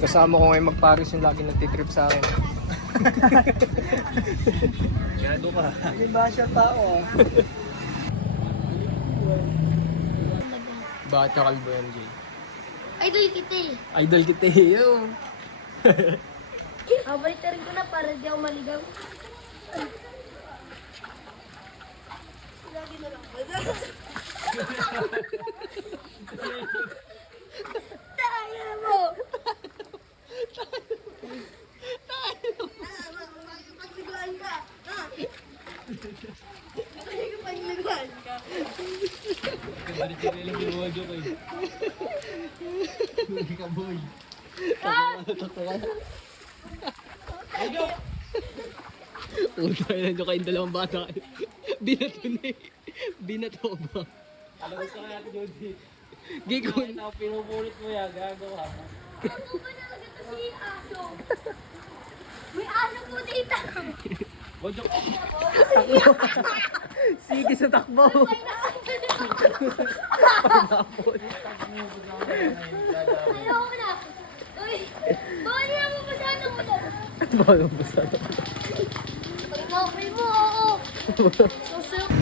Kasama ko ngayon mag-Paris yung lagi nagtitrip sa akin. Gado ka. Hindi ba siya tao ah? Bakit ka kalbo yan, Jay? Idol kita eh. Idol kita eh, yun. Balitarin ko na para di ako maligaw. Lagi na lang. Tayo mo! Pagliguan ka! Pagliguan ka! Balik ka rin yung video ko eh. Hindi ka boy. Puta na nyo kayong dalawang bata. Binato na eh. Binato ba? Alam mo sa kaya natin Jody. Gikon. Ito, pinupulit mo yan. Gagawa mo. Ano ba talaga ito si aso? May aso po dito! Bojo. Sige sa takbo. Ayoko na! Uy! Bawal na mo pa sana mo to! Bawal mo ba sa Pag-okay mo, oo! Susunod!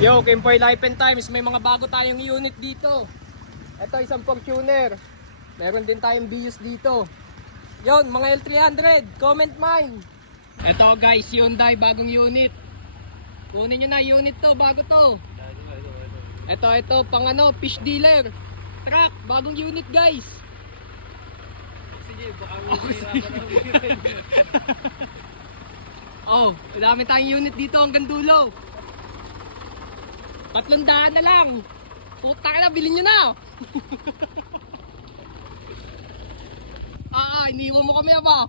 Yo, Kimpoy Life and Times, may mga bago tayong unit dito. Ito isang Fortuner. Meron din tayong Vios dito. Yon, mga L300, comment mine. Ito guys, Hyundai bagong unit. Kunin nyo na unit to, bago to. Ito, pang ano, fish dealer. Truck, bagong unit guys. Sige, baka may Oh, dami tayong unit dito hanggang dulo. 300 na lang. Puta ka na, bilhin nyo na. Iniwan mo kami ba?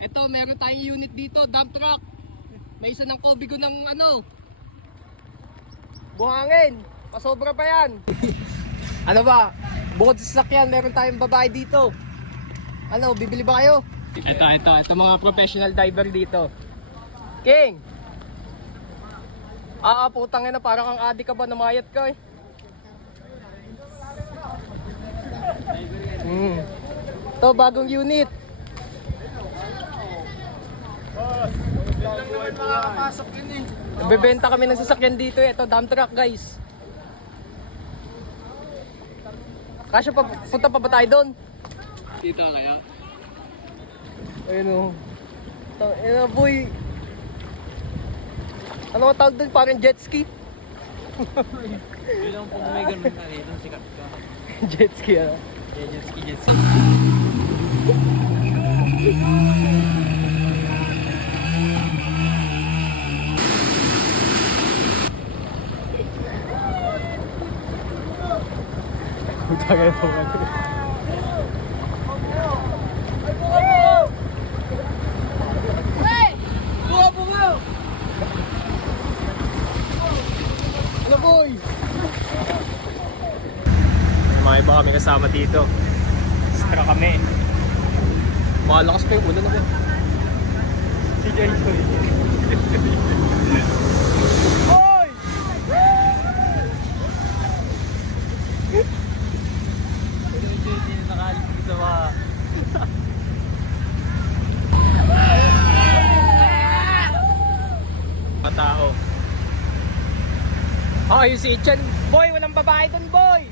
Ito, meron tayong unit dito, dump truck. May isa ng Kobigo ng ano. Buhangin. Pasobra pa yan. Ano ba? Bukod sa sasakyan, meron tayong babae dito. Ano, bibili ba kayo? Ito mga professional diver dito. King! Putang ina, parang kang adik ka ba, namayat ka eh. Ito, bagong unit. Bebenta kami ng sasakyan dito eh. Ito, dump truck guys. Kasya pa, punta pa ba tayo doon? Dito kaya? Ayun o. Ayun o boy. Ano ang tawag doon? Parang jet ski? Yun lang po may ganun ka dito. Sikat ka. Jet ski ah. Jet ski. Tagal po ano. Hey! Ano boy? Mga iba kami kasama dito. Extra kami. Malakas pa yung ulan na ba? Si Joy Joy. Hoy! Joy Joy, hindi na nakalipig sa mga... Mga tao. Yung si Chen. Boy, walang babae doon boy.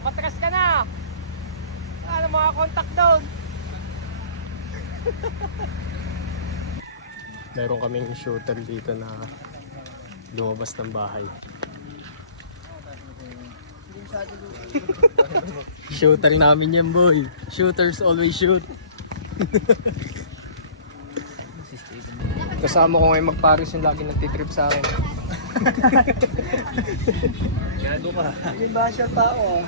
Matras ka na. Ano mga contact doon? Meron kaming shooter dito na lumabas ng bahay. Shooter namin yan boy. Shooters always shoot. Kasama ko ngayon mag-Paris yung lagi nagtitrip sa akin. Gado ka. Hindi ba siya tao ah?